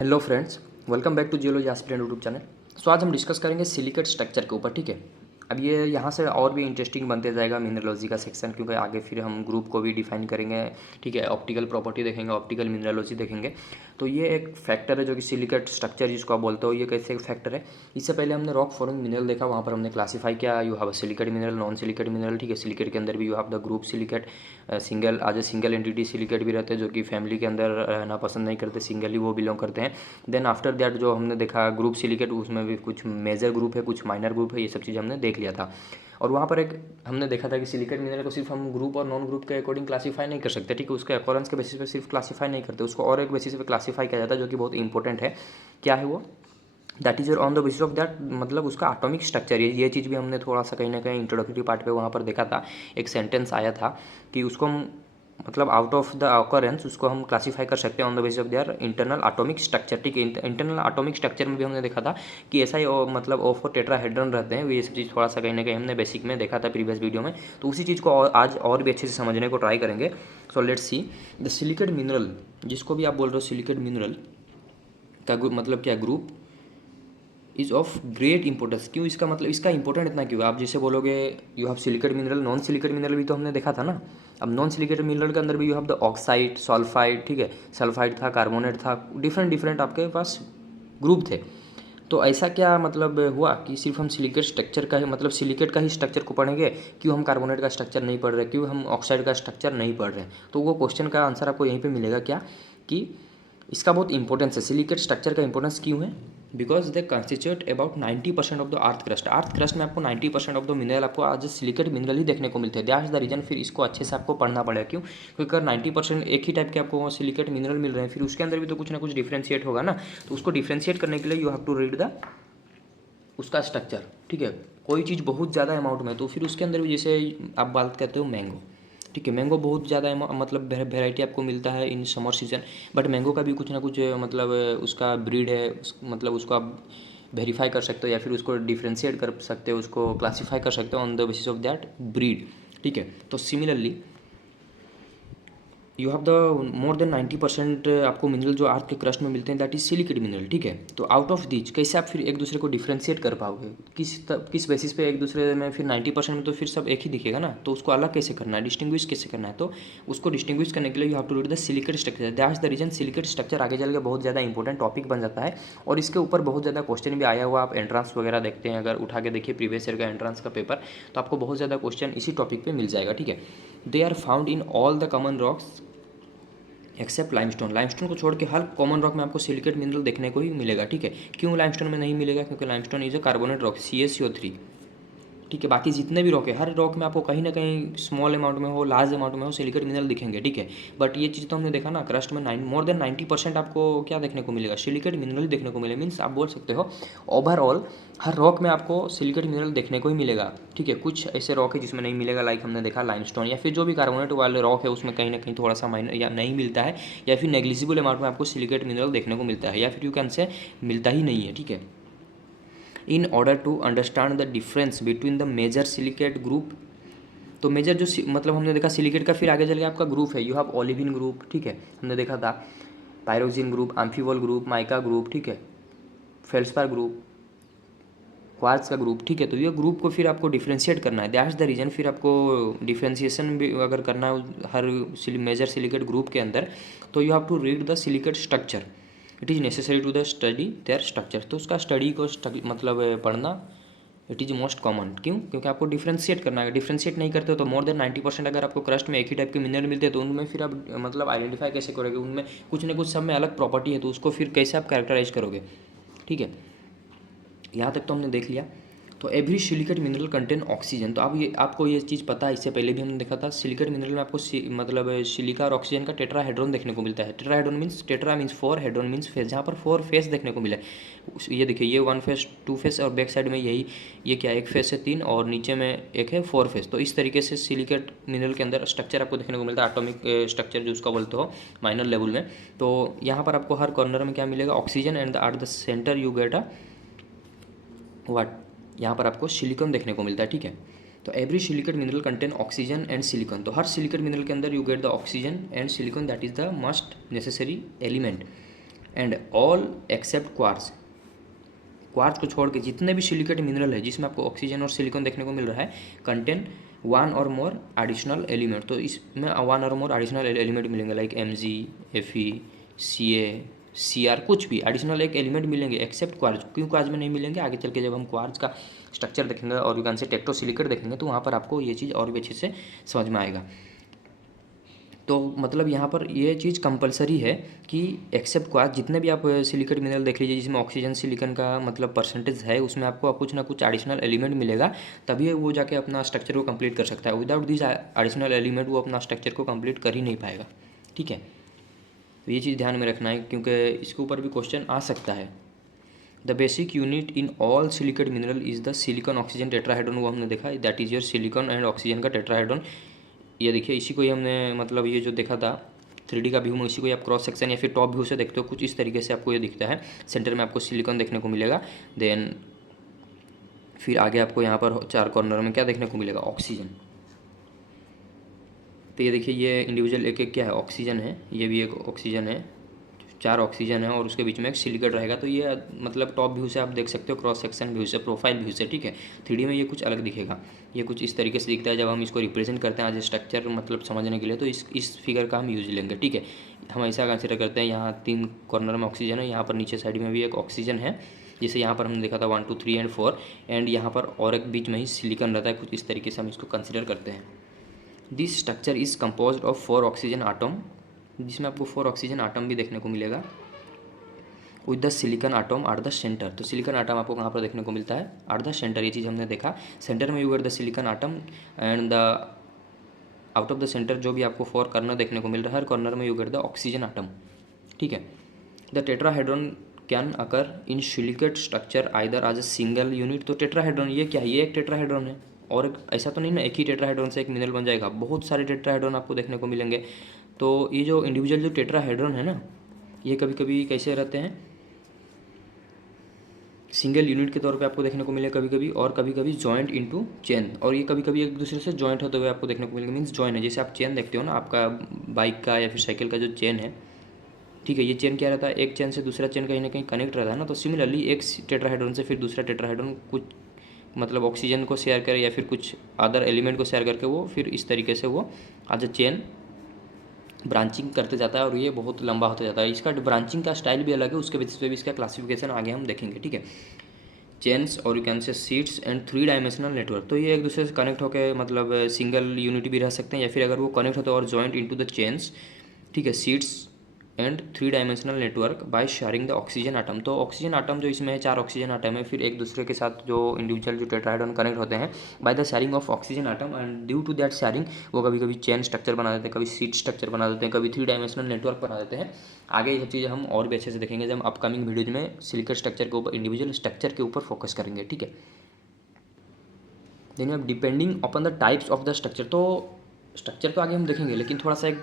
Hello friends, welcome back to geology aspirant YouTube channel. So आज हम discuss करेंगे silicate structure के ऊपर। ठीक है, अब ये यहाँ से और भी इंटरेस्टिंग बनते जाएगा मिनरलोजी का सेक्शन, क्योंकि आगे फिर हम ग्रुप को भी डिफाइन करेंगे। ठीक है, ऑप्टिकल प्रॉपर्टी देखेंगे, ऑप्टिकल मिनरलोजी देखेंगे। तो ये एक फैक्टर है जो कि सिलिकेट स्ट्रक्चर जिसको आप बोलते हो, ये कैसे एक फैक्टर है। इससे पहले हमने रॉक फॉर्मिंग मिनरल देखा, वहाँ पर हमने क्लासीफाई किया, you have silicate mineral, non silicate mineral. ठीक है, सिलिकेट के अंदर भी you have the group silicate, single आज ए सिंगल एंटिटी सिलिकेट भी रहते हैं जो कि फैमिली के अंदर रहना पसंद नहीं करते, सिंगल ही वो बिलोंग करते हैं। देन आफ्टर दैट जो हमने देखा ग्रुप सिलिकेट, उसमें भी कुछ मेजर ग्रुप है, कुछ माइनर ग्रुप है, ये सब चीज़ हमने देख लिया था। और वहाँ पर एक हमने देखा था कि सिलिकेट मिनरल को सिर्फ हम ग्रुप और नॉन ग्रुप के अकॉर्डिंग क्लासीफाई नहीं कर सकते। ठीक है, उसके अकॉरेंस के बेसिस पे सिर्फ क्लासीफाई नहीं करते, उसको और एक बेसिस पे क्लासीफाई किया जाता है, जो कि बहुत इंपॉर्टेंट है। क्या है वो? That is on the basis of that, मतलब उसका एटॉमिक स्ट्रक्चर। ये चीज़ भी हमने थोड़ा सा कहीं ना कहीं इंट्रोडक्टरी पार्ट पे वहाँ पर देखा था। एक सेंटेंस आया था कि उसको हम मतलब आउट ऑफ द ऑकरेंस उसको हम क्लासीफाई कर सकते हैं on the basis of their internal atomic structure. ठीक है, इंटरनल एटॉमिक स्ट्रक्चर में भी हमने देखा था कि ऐसा ही मतलब O4 टेट्राहेड्रन रहते हैं। ये सब चीज़ थोड़ा सा कहीं ना कहीं हमने बेसिक में देखा था प्रीवियस वीडियो में। तो उसी चीज़ को आज और भी अच्छे से समझने को ट्राई करेंगे। So let's see the silicate mineral, जिसको भी आप बोल रहे हो सिलिकेट मिनरल का मतलब क्या, group is of great importance. क्यों इसका मतलब, इसका इंपॉर्टेंट इतना क्यों? आप जैसे बोलोगे you have silicate mineral, non silicate mineral भी तो हमने देखा था ना। अब नॉन सिलिकेट मिनरल के अंदर भी you have the oxide, sulphide. ठीक है, सल्फाइड था, कार्बोनेट था, डिफरेंट डिफरेंट आपके पास ग्रुप थे। तो ऐसा क्या मतलब हुआ कि सिर्फ हम सिलिकेट स्ट्रक्चर का ही मतलब सिलिकेट का ही स्ट्रक्चर को पढ़ेंगे, क्यों हम कार्बोनेट का स्ट्रक्चर नहीं पढ़ रहे, क्यों हम ऑक्साइड का स्ट्रक्चर नहीं पढ़ रहे? तो वो क्वेश्चन का आंसर आपको यहीं पे मिलेगा क्या, कि इसका बहुत इंपॉर्टेंस है। सिलिकेट स्ट्रक्चर का इंपॉर्टेंस क्यों है? Because they constitute about 90% of the earth crust. Earth crust में आपको 90% ऑफ द मिनरल आपको आज सिलिकेट मिनरल ही देखने को मिलते हैं। That's the reason. फिर इसको अच्छे से आपको पढ़ना पड़ेगा। क्यों? क्योंकि अगर 90% एक ही टाइप के आपको सिलिकेट मिनरल मिल रहे हैं, फिर उसके अंदर भी तो कुछ ना कुछ डिफ्रेंशिएट होगा ना। तो उसको डिफ्रेंशिएट करने के लिए you have to read the उसका स्ट्रक्चर। ठीक है, कोई चीज़ बहुत ज़्यादा अमाउंट में तो फिर उसके अंदर भी, जैसे आप बात करते हो मैंगो। ठीक है, मैंगो बहुत ज़्यादा मतलब वेराइटी आपको मिलता है in summer season. But mango का भी कुछ ना कुछ मतलब उसका ब्रीड है, मतलब उसको आप वेरीफाई कर सकते हो या फिर उसको डिफ्रेंशिएट कर सकते हो, उसको क्लासीफाई कर सकते हो on the basis of that breed. ठीक है, तो similarly you have the more than 90% आपको मिनरल जो अर्थ के क्रस्ट में मिलते हैं, दैट इज सिलिकेट मिनरल। ठीक है, तो आउट ऑफ दीज कैसे आप फिर एक दूसरे को डिफ्रेंशिएट कर पाओगे? किस बेसिस पे एक दूसरे में? फिर 90% में तो फिर सब एक ही दिखेगा ना। तो उसको अलग कैसे करना है, डिस्टिंग्विश कैसे करना है? तो उसको डिस्टिंग्विश करने के लिए you have to read the silicate structure. That's the reason silicate structure आगे चल के बहुत ज़्यादा इंपॉर्टेंट टॉपिक बन जाता है, और इसके ऊपर बहुत ज़्यादा क्वेश्चन भी आया हुआ। आप एंट्रांस वगैरह देखते हैं, अगर उठा के देखिए प्रीवियस ईयर का एंट्रांस का पेपर, तो आपको बहुत ज़्यादा क्वेश्चन इसी टॉपिक पर मिल जाएगा। ठीक है, they are found in all the common rocks except limestone. Limestone को छोड़ के हर कॉमन रॉक में आपको सिलिकेट मिनरल देखने को ही मिलेगा। ठीक है, क्यों लाइमस्टोन में नहीं मिलेगा? क्योंकि limestone is a carbonate rock, CaCO3। ठीक है, बाकी जितने भी रॉक है, हर रॉक में आपको कहीं ना कहीं स्मॉल अमाउंट में हो, लार्ज अमाउंट में हो, सिलिकेट मिनरल दिखेंगे। ठीक है, बट ये चीज़ तो हमने देखा ना, क्रस्ट में मोर देन 90% आपको क्या देखने को मिलेगा? सिलिकेट मिनरल ही देखने को मिलेगा। मीन्स आप बोल सकते हो ओवरऑल हर रॉक में आपको सिलिकेट मिनरल देखने को ही मिलेगा। ठीक है, कुछ ऐसे रॉक है जिसमें नहीं मिलेगा, लाइक हमने देखा लाइमस्टोन, या फिर जो भी कार्बोनेट वाले रॉक है उसमें कहीं ना कहीं थोड़ा सा माइनर या नहीं मिलता है, या फिर नेग्लिजिबल अमाउंट में आपको सिलिकेट मिनरल देखने को मिलता है, या फिर यू कैन से मिलता ही नहीं है। ठीक है, in order to understand the difference between the major silicate group. तो मेजर जो मतलब हमने देखा सिलिकेट का, फिर आगे चल के आपका ग्रुप है, यू हैव ओलिविन ग्रुप। ठीक है, हमने देखा था pyroxene group, amphibole group, mica group. ठीक है, फेल्सपार ग्रुप, क्वार्ट्ज का ग्रुप। ठीक है, तो ये ग्रुप को फिर आपको डिफ्रेंशिएट करना है। That's the reason. फिर आपको डिफ्रेंशिएशन भी अगर करना है हर मेजर सिलिकेट ग्रुप के अंदर, तो you have to read the silicate structure. It is necessary to the study their structure. तो उसका स्टडी को मतलब पढ़ना इट इज़ मोस्ट कॉमन। क्यों? क्योंकि आपको डिफ्रेंशिएट करना है। डिफ्रेंशिएट नहीं करते हो तो मोर देन 90% अगर आपको क्रस्ट में एक ही टाइप के मिनरल मिलते हैं, तो उनमें फिर आप मतलब आइडेंटिफाई कैसे करोगे? उनमें कुछ ना कुछ सब में अलग प्रॉपर्टी है, तो उसको फिर कैसे आप कैरेक्टराइज करोगे? ठीक है, यहाँ तक तो हमने देख लिया। तो every silicate mineral contain oxygen. तो अब ये आपको ये चीज़ पता है, इससे पहले भी हमने देखा था सिलिकेट मिनरल में आपको मतलब सिलिका और ऑक्सीजन का टेट्राहेड्रॉन देखने को मिलता है। Tetrahedron means, tetra means 4, hadron means face, जहाँ पर 4 फेस देखने को मिला है। ये देखिए, ये 1 फेस, 2 फेस, और बैक साइड में यही ये क्या, एक फेस है 3, और नीचे में एक है 4 फेस। तो इस तरीके से सिलिकेट मिनरल के अंदर स्ट्रक्चर आपको देखने को मिलता है, एटॉमिक स्ट्रक्चर जो उसका बोलते हो माइनर लेवल में। तो यहाँ पर आपको हर कॉर्नर में क्या मिलेगा? Oxygen, and eight the centre you get a what, यहाँ पर आपको सिलिकॉन देखने को मिलता है। ठीक है, तो every silicate mineral contain oxygen and silicon. तो हर सिलिकेट मिनरल के अंदर you get the oxygen and silicon, that is the must necessary element and all except quartz, quartz को छोड़ के जितने भी सिलिकेट मिनरल है जिसमें आपको ऑक्सीजन और सिलिकॉन देखने को मिल रहा है, कंटेन वन और मोर एडिशनल एलिमेंट। तो इसमें वन और मोर एडिशनल एलिमेंट मिलेंगे like Mg, Fe, Ca, Cr, कुछ भी एडिशनल एक एलिमेंट मिलेंगे एक्सेप्ट क्वार्ज। क्यों क्वार्ज में नहीं मिलेंगे, आगे चल के जब हम क्वार्ज का स्ट्रक्चर देखेंगे ऑर्गेन से टेक्टोसिलिकेट देखेंगे तो वहाँ पर आपको ये चीज़ और भी अच्छे से समझ में आएगा। तो मतलब यहाँ पर ये चीज़ कंपलसरी है कि एक्सेप्ट क्वार्ज जितने भी आप सिलिकेट मिनरल देख लीजिए जिसमें ऑक्सीजन सिलिकॉन का मतलब परसेंटेज है, उसमें आपको कुछ ना कुछ एडिशनल एलिमेंट मिलेगा, तभी वो जाके अपना स्ट्रक्चर को कंप्लीट कर सकता है। विदाउट दिस एडिशनल एलिमेंट वो अपना स्ट्रक्चर को कंप्लीट कर ही नहीं पाएगा। ठीक है, तो ये चीज़ ध्यान में रखना है क्योंकि इसके ऊपर भी क्वेश्चन आ सकता है। The basic unit in all silicate mineral is the silicon oxygen tetrahedron, वो हमने देखा, that is your silicon and oxygen का टेट्राहेड्रॉन। ये देखिए इसी को ही हमने मतलब ये जो देखा था 3D का व्यू में, इसी को आप क्रॉस सेक्शन या फिर टॉप व्यू से देखते हो, कुछ इस तरीके से आपको ये दिखता है। सेंटर में आपको सिलिकॉन देखने को मिलेगा, देन फिर आगे आपको यहाँ पर 4 कॉर्नर में क्या देखने को मिलेगा, ऑक्सीजन। तो ये देखिए ये इंडिविजुअल एक एक क्या है, ऑक्सीजन है, ये भी एक ऑक्सीजन है, 4 ऑक्सीजन है और उसके बीच में एक सिलिकेट रहेगा। तो ये मतलब टॉप व्यू से आप देख सकते हो, क्रॉस सेक्शन व्यू से, प्रोफाइल व्यू से। ठीक है, 3D में ये कुछ अलग दिखेगा, ये कुछ इस तरीके से दिखता है। जब हम इसको रिप्रेजेंट करते हैं एज ए स्ट्रक्चर मतलब समझने के लिए, तो इस फिगर का हम यूज लेंगे। ठीक है, हम ऐसा कंसिडर करते हैं, यहाँ 3 कॉर्नर में ऑक्सीजन है, यहाँ पर नीचे साइड में भी एक ऑक्सीजन है, जैसे यहाँ पर हमने देखा था 1 2 3 एंड 4, एंड यहाँ पर और एक बीच में ही सिलिकॉन रहता है, कुछ इस तरीके से हम इसको कंसिडर करते हैं। This structure is composed of 4 oxygen atom, जिसमें आपको 4 ऑक्सीजन आटम भी देखने को मिलेगा, with the silicon atom at the centre. तो सिलिकॉन आटम आपको कहाँ पर देखने को मिलता है, एट द सेंटर, ये चीज़ हमने देखा। सेंटर में you get the silicon atom and the out of the centre जो भी आपको 4 कॉर्नर देखने को मिल रहा है, हर कॉर्नर में you get the oxygen atom. ठीक है, the tetrahedron can occur in silicate structure either as a single unit. तो टेट्राहेड्रॉन ये क्या है, ये एक टेट्राहेड्रॉन है, और ऐसा तो नहीं ना एक ही टेट्राहेड्रॉन से एक मिनरल बन जाएगा, बहुत सारे टेट्राहेड्रॉन आपको देखने को मिलेंगे। तो ये जो इंडिविजुअल जो टेट्राहेड्रॉन है ना, ये कभी कभी कैसे रहते हैं, सिंगल यूनिट के तौर पे आपको देखने को मिले कभी कभी, और कभी कभी जॉइंट इनटू चेन, और ये कभी कभी एक दूसरे से जॉइंट होते हुए आपको देखने को मिलेगा। मीन्स जॉइन है, जैसे आप चेन देखते हो ना आपका बाइक का या फिर साइकिल का जो चेन है, ठीक है, ये चेन क्या रहता है, एक चेन से दूसरा चेन कहीं ना कहीं कनेक्ट रहता है ना। तो सिमिलरली एक टेट्राहेड्रॉन से फिर दूसरा टेट्राहेड्रॉन कुछ मतलब ऑक्सीजन को शेयर करे या फिर कुछ अदर एलिमेंट को शेयर करके वो फिर इस तरीके से वो एज अ चेन ब्रांचिंग करते जाता है, और ये बहुत लंबा होता जाता है। इसका ब्रांचिंग का स्टाइल भी अलग है, उसके बेसिस पे भी इसका क्लासिफिकेशन आगे हम देखेंगे। ठीक है, चेन्स और you can say seats and 3 dimensional network. तो ये एक दूसरे से कनेक्ट होकर मतलब सिंगल यूनिट भी रह सकते हैं, या फिर अगर वो कनेक्ट होते हैं और जॉइंट इनटू द चेन्स, ठीक है, sheets and 3 dimensional network by sharing the oxygen atom. तो ऑक्सीजन आटम जो इसमें है, 4 ऑक्सीजन आटम है, फिर एक दूसरे के साथ जो इंडिविजुअल जो टेट्राहेड्रॉन कनेक्ट होते हैं by the sharing of oxygen atom, and due to that sharing वो कभी कभी चेन स्ट्रक्चर बना देते हैं, कभी सीट स्ट्रक्चर बना देते हैं, कभी 3 डायमेंशनल नेटवर्क बना देते हैं। आगे ये सब चीज़ें हम और भी अच्छे से देखेंगे जब हम अपकमिंग वीडियोज में सिलिकेट स्ट्रक्चर के ऊपर, इंडिविजुअल स्ट्रक्चर के ऊपर फोकस करेंगे। ठीक है, then depending upon the types of the structure. तो स्ट्रक्चर तो आगे हम देखेंगे, लेकिन थोड़ा सा एक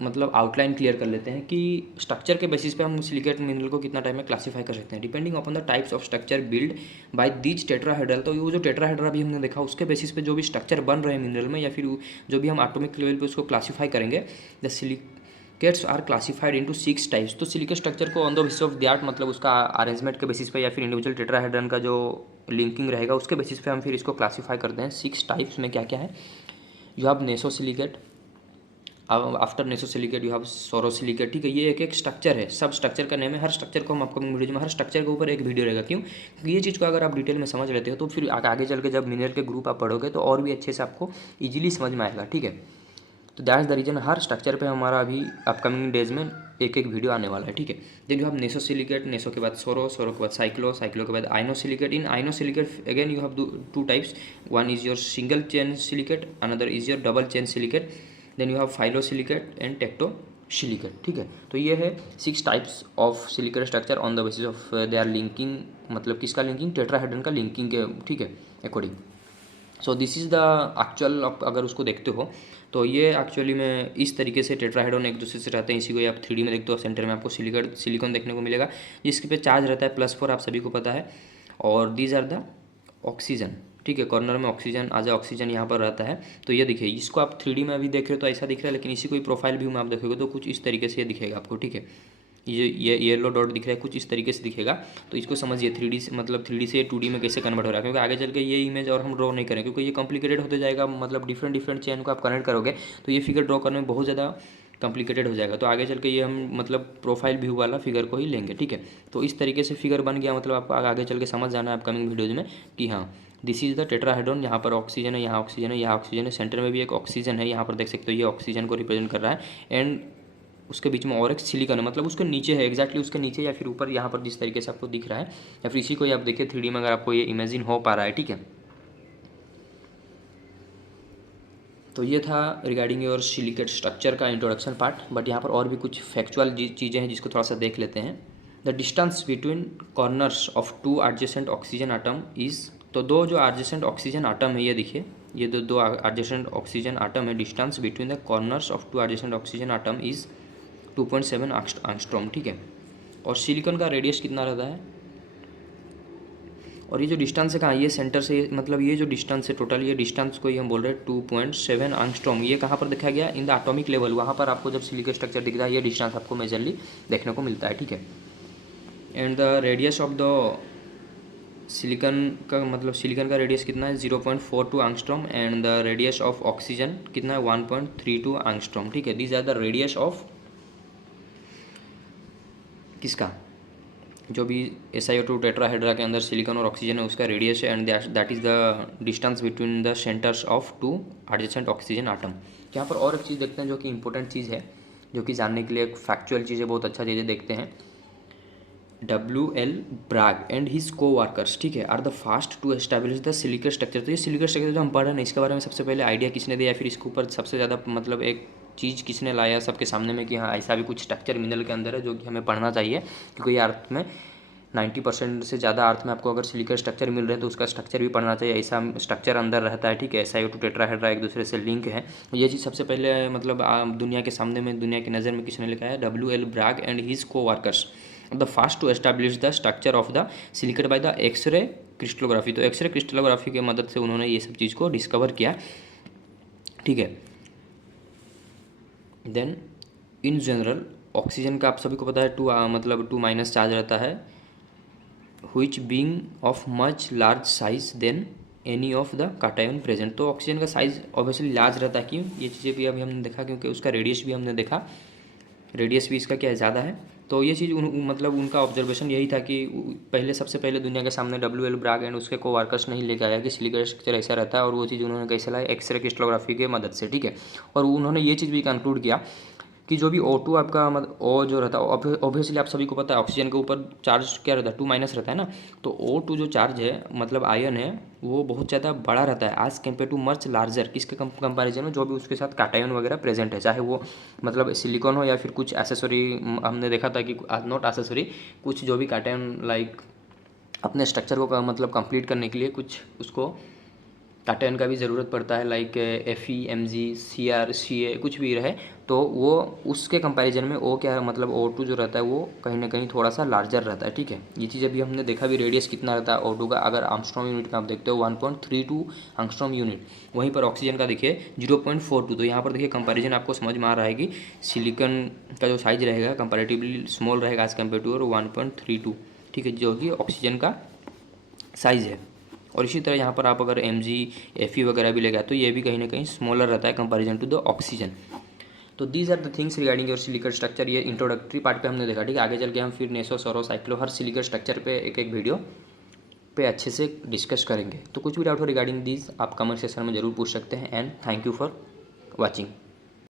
मतलब आउटलाइन क्लियर कर लेते हैं कि स्ट्रक्चर के बेसिस पे हम सिलिकेट मिनरल को कितना टाइम में क्लासीफाई कर सकते हैं। Depending upon the types of structure build by these tetrahedral. तो वो जो टेट्राहेड्रा भी हमने देखा, उसके बेसिस पे जो भी स्ट्रक्चर बन रहे हैं मिनरल में, या फिर जो भी हम एटॉमिक लेवल पे उसको क्लासीफाई करेंगे, the silicates are classified into 6 types. तो सिलिकेट स्ट्रक्चर को on the basis of that मतलब उसका अरेंजमेंट के बेसिस पे या फिर इंडिविजुअल टेट्राहेड्रन का जो लिंकिंग रहेगा उसके बेसिस पे हम फिर इसको क्लासीफाई करते हैं। 6 टाइप्स में क्या क्या है, you have nesosilicate, after nesosilicate you have sorosilicate. ठीक है, ये एक एक स्ट्रक्चर है, सब स्ट्रक्चर का नेम है। हर स्ट्रक्चर को हम आपको वीडियो में, हर स्ट्रक्चर के ऊपर एक वीडियो रहेगा। क्यों, क्योंकि ये चीज़ को अगर आप डिटेल में समझ लेते हो तो फिर आगे चल के जब मिनरल के ग्रुप आप पढ़ोगे तो और भी अच्छे से आपको ईजिली समझ में आएगा। ठीक है, तो दैट इज़ द रीजन हर स्ट्रक्चर पे हमारा अभी अपकमिंग डेज में एक एक वीडियो आने वाला है। ठीक है, देन यू हैव नेसोसिलिकेट, नेसो के बाद सोरो, सोरो के बाद साइक्लो, साइक्लो के बाद inosilicate. In inosilicate again you have 2 types, one is your single chain silicate, another is your double chain silicate, then you have phyllosilicate and tectosilicate. ठीक है, तो ये है 6 types of silicate structure on the basis of their linking, मतलब किसका linking, tetrahedron का linking के, ठीक है, according. So this is the actual, अगर उसको देखते हो तो ये एक्चुअली में इस तरीके से टेट्राहेड्रॉन एक दूसरे से रहते हैं। इसी को आप 3D में देखते हो, सेंटर में आपको सिलिकॉन देखने को मिलेगा जिसके पे चार्ज रहता है +4, आप सभी को पता है। और दीज आर द ऑक्सीजन, ठीक है, कॉर्नर में ऑक्सीजन आज ऑक्सीजन यहाँ पर रहता है। तो ये देखिए, इसको आप 3D में अभी देख रहे हो तो ऐसा दिख रहा है, लेकिन इसी कोई प्रोफाइल व्यू में आप देखोगे तो कुछ इस तरीके से ये दिखेगा आपको। ठीक है, ये येलो डॉट दिख रहा है कुछ इस तरीके से दिखेगा। तो इसको समझिए 3D से, मतलब 3D से 2D में कैसे कन्वर्ट हो रहा है, क्योंकि आगे चल के ये इमेज और हम ड्रॉ नहीं करें क्योंकि ये कॉम्प्लिकेटेड होते जाएगा। मतलब डिफरेंट चेन को आप कनेक्ट करोगे तो ये फिगर ड्रॉ करने में बहुत ज़्यादा कॉम्प्लिकेटेड हो जाएगा। तो आगे चल के ये हम मतलब प्रोफाइल व्यू वाला फिगर को ही लेंगे, ठीक है। तो इस तरीके से फिगर बन गया, मतलब आपको आगे चल के समझ जाना है अपकमिंग वीडियोज़ में कि हाँ दिस इज़ द टेट्राहेड्रॉन। यहाँ पर ऑक्सीजन है, यहाँ ऑक्सीजन है, यहाँ ऑक्सीजन है, सेंटर में भी एक ऑक्सीजन है, यहाँ पर देख सकते हो ये ऑक्सीजन को रिप्रेजेंट कर रहा है। एंड उसके बीच में और एक सिलिकॉन है, मतलब उसके नीचे है, एग्जैक्टली उसके नीचे या फिर ऊपर, यहाँ पर जिस तरीके से आपको दिख रहा है, या फिर इसी को ही आप देखिए 3D में अगर आपको ये इमेजिन हो पा रहा है, ठीक है। तो ये था रिगार्डिंग योर सिलिकेट स्ट्रक्चर का इंट्रोडक्शन पार्ट। बट यहाँ पर और भी कुछ फैक्चुअल चीज़ें हैं जिसको थोड़ा सा देख लेते हैं। The distance between corners of two adjacent oxygen atom is, तो दो जो एडजेसेंट ऑक्सीजन आटम है, ये देखिए ये दो एडजेसेंट ऑक्सीजन आटम है, distance between the corners of two adjacent oxygen atom is 2.7 angstrom, ठीक है। और सिलिकॉन का रेडियस कितना रहता है, और ये जो डिस्टेंस है कहाँ, ये सेंटर से, मतलब ये जो डिस्टेंस है टोटल, ये डिस्टेंस को ही हम बोल रहे हैं 2.7 एंगस्ट्रॉम। ये कहाँ पर देखा गया, इन द एटॉमिक लेवल, वहाँ पर आपको जब सिलिकॉन स्ट्रक्चर दिखता है ये डिस्टेंस आपको मेजरली देखने को मिलता है, ठीक है। And the radius of the silicon का, मतलब सिलिकॉन का रेडियस कितना है 0.42 angstrom. And the radius of oxygen कितना है 1.32 एंगस्ट्रॉम, ठीक है। These are the radius of किसका, जो भी SiO2 टेट्राहेड्रा के अंदर सिलिकॉन और ऑक्सीजन है उसका रेडियस है। And that is the distance between the centres of two adjacent oxygen atom. यहाँ पर और एक चीज़ देखते हैं जो कि इंपॉर्टेंट चीज़ है, जो कि जानने के लिए एक फैक्चुअल चीज़ है, बहुत अच्छा चीज़ें देखते हैं। WL Bragg and his coworkers, ठीक है, are the first to establish the silicon structure. तो ये सिलिकॉन स्ट्रक्चर जो हम पढ़ रहे हैं इसके बारे में सबसे पहले आइडिया किसने दिया, फिर इसके ऊपर सबसे ज़्यादा मतलब एक चीज़ किसने लाया सबके सामने में कि हाँ ऐसा भी कुछ स्ट्रक्चर मिनरल के अंदर है जो कि हमें पढ़ना चाहिए, क्योंकि ये अर्थ में 90% से ज़्यादा अर्थ में आपको अगर सिलिकॉन स्ट्रक्चर मिल रहे हैं तो उसका स्ट्रक्चर भी पढ़ना चाहिए। ऐसा स्ट्रक्चर अंदर रहता है, ठीक है। SiO2 टेट्राहेड्रा एक दूसरे से लिंक है। ये चीज़ सबसे पहले मतलब दुनिया के सामने में, दुनिया की नज़र में किसने लिखा है, WL Bragg and his coworkers the first to establish the structure of the silicon by the X ray crystallography. तो एक्सरे क्रिस्टलोग्राफी की मदद से उन्होंने ये सब चीज़ को डिस्कवर किया, ठीक है। देन इन जनरल ऑक्सीजन का आप सभी को पता है मतलब 2- चार्ज रहता है, which being of much large size than any of the cation present। तो ऑक्सीजन का साइज ऑब्वियसली लार्ज रहता है, क्यों, ये चीज़ें भी अभी हमने देखा, क्योंकि उसका रेडियस भी हमने देखा, रेडियस भी इसका क्या है ज़्यादा है। तो ये चीज़ मतलब उनका ऑब्जर्वेशन यही था कि पहले सबसे पहले दुनिया के सामने WL ब्रैग एंड उसके को वर्कर्स नहीं लेके आया कि सिलिकॉन स्ट्रक्चर ऐसा रहता है, और वो चीज़ उन्होंने कैसे लाया, एक्सरे क्रिस्टलोग्राफी की मदद से, ठीक है। और उन्होंने ये चीज़ भी कंक्लूड किया कि जो भी O2 आपका मतलब O जो रहता है, ऑब्वियसली आप सभी को पता है ऑक्सीजन के ऊपर चार्ज क्या रहता है 2- रहता है ना। तो O2 जो चार्ज है मतलब आयन है वो बहुत ज़्यादा बड़ा रहता है as compare to much larger, किसके कंपैरिजन में, जो भी उसके साथ कैटायन वगैरह प्रेजेंट है, चाहे वो मतलब सिलिकॉन हो या फिर कुछ एसेसरी। हमने देखा था कि नॉट एसेसरी, कुछ जो भी कैटायन लाइक अपने स्ट्रक्चर को मतलब कंप्लीट करने के लिए कुछ उसको कैटायन का भी ज़रूरत पड़ता है, like Fe, Mg, Cr, Ca कुछ भी रहे, तो वो उसके कंपैरिजन में O क्या है, मतलब O2 जो रहता है वो कहीं ना कहीं थोड़ा सा लार्जर रहता है, ठीक है। ये चीज़ अभी हमने देखा भी, रेडियस कितना रहता है O2 का, अगर आर्मस्ट्रॉन्ग यूनिट का आप देखते हो 1.32 एंगस्ट्रॉम यूनिट, वहीं पर ऑक्सीजन का देखिए 0.42। तो यहाँ पर देखिए कंपैरिजन आपको समझ में आ रहा है कि सिलिकॉन का जो साइज रहेगा कंपैरेटिवली स्मॉल रहेगा एज कम्पेयर टू, और 1.32, ठीक है, जो कि ऑक्सीजन का साइज़ है। और इसी तरह यहाँ पर आप अगर Mg, Fe वगैरह भी लेगा तो ये भी कहीं ना कहीं स्मॉलर रहता है कंपैरिजन टू द ऑक्सीजन। तो these are the things regarding your silicon structure. ये इंट्रोडक्टरी पार्ट पे हमने देखा, ठीक है। आगे चल के हम फिर नेसो, सौरो, साइक्लो, हर सिलिकॉन स्ट्रक्चर पे एक एक वीडियो पे अच्छे से डिस्कस करेंगे। तो कुछ भी डाउट हो रिगार्डिंग दीज आप कमेंट सेक्शन में जरूर पूछ सकते हैं। And thank you for watching.